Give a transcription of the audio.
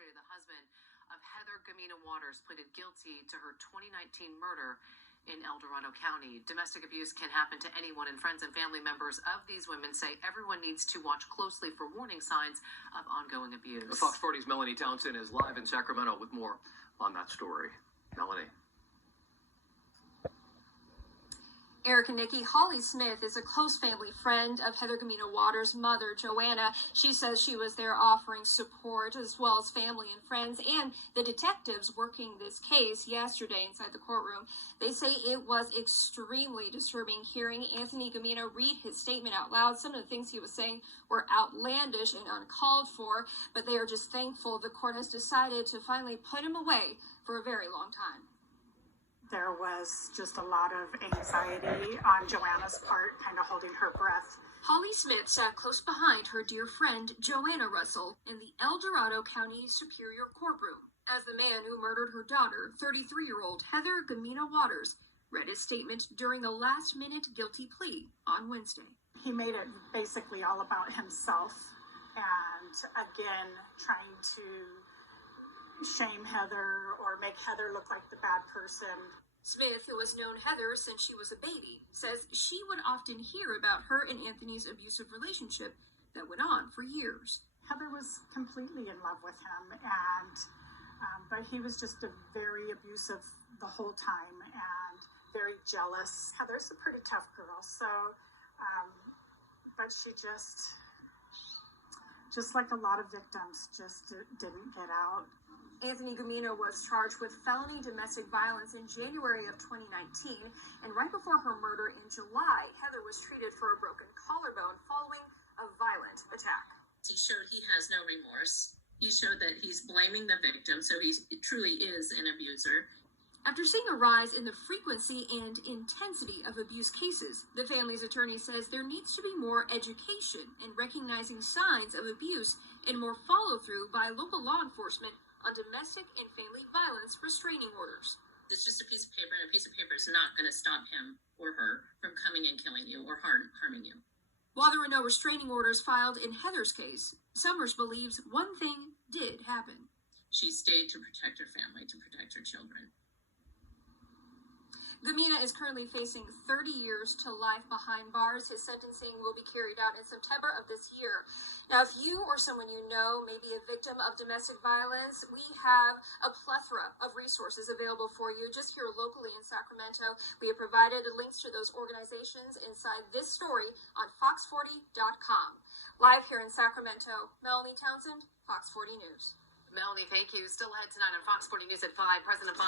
yesterday, the husband of Heather Gamina Waters pleaded guilty to her 2019 murder in El Dorado County. Domestic abuse can happen to anyone, and friends and family members of these women say everyone needs to watch closely for warning signs of ongoing abuse. Fox 40's Melanie Townsend is live in Sacramento with more on that story. Melanie. Eric and Nikki, Holly Smith is a close family friend of Heather Gamina Waters' mother, Joanna. She says she was there offering support, as well as family and friends and the detectives working this case yesterday inside the courtroom. They say it was extremely disturbing hearing Anthony Gamina read his statement out loud. Some of the things he was saying were outlandish and uncalled for, but they are just thankful the court has decided to finally put him away for a very long time. There was just a lot of anxiety on Joanna's part, kind of holding her breath. Holly Smith sat close behind her dear friend, Joanna Russell, in the El Dorado County Superior Courtroom, as the man who murdered her daughter, 33-year-old Heather Gamina Waters, read his statement during the last-minute guilty plea on Wednesday. He made it basically all about himself, and again, trying to shame Heather or make Heather look like the bad person. Smith, who has known Heather since she was a baby, says she would often hear about her and Anthony's abusive relationship that went on for years. Heather was completely in love with him, and but he was just very abusive the whole time and very jealous. Heather's a pretty tough girl, so but she just like a lot of victims, just didn't get out. Anthony Gamina was charged with felony domestic violence in January of 2019, and right before her murder in July, Heather was treated for a broken collarbone following a violent attack. He showed he has no remorse. He showed that he's blaming the victim, so he truly is an abuser. After seeing a rise in the frequency and intensity of abuse cases, the family's attorney says there needs to be more education in recognizing signs of abuse and more follow-through by local law enforcement on domestic and family violence restraining orders. It's just a piece of paper, and a piece of paper is not going to stop him or her from coming and killing you or harming you. While there were no restraining orders filed in Heather's case, Summers believes one thing did happen. She stayed to protect her family, to protect her children. Gamina is currently facing 30 years to life behind bars. His sentencing will be carried out in September of this year. Now, if you or someone you know may be a victim of domestic violence, we have a plethora of resources available for you just here locally in Sacramento. We have provided links to those organizations inside this story on fox40.com. Live here in Sacramento, Melanie Townsend, Fox 40 News. Melanie, thank you. Still ahead tonight on Fox 40 News at 5. President Biden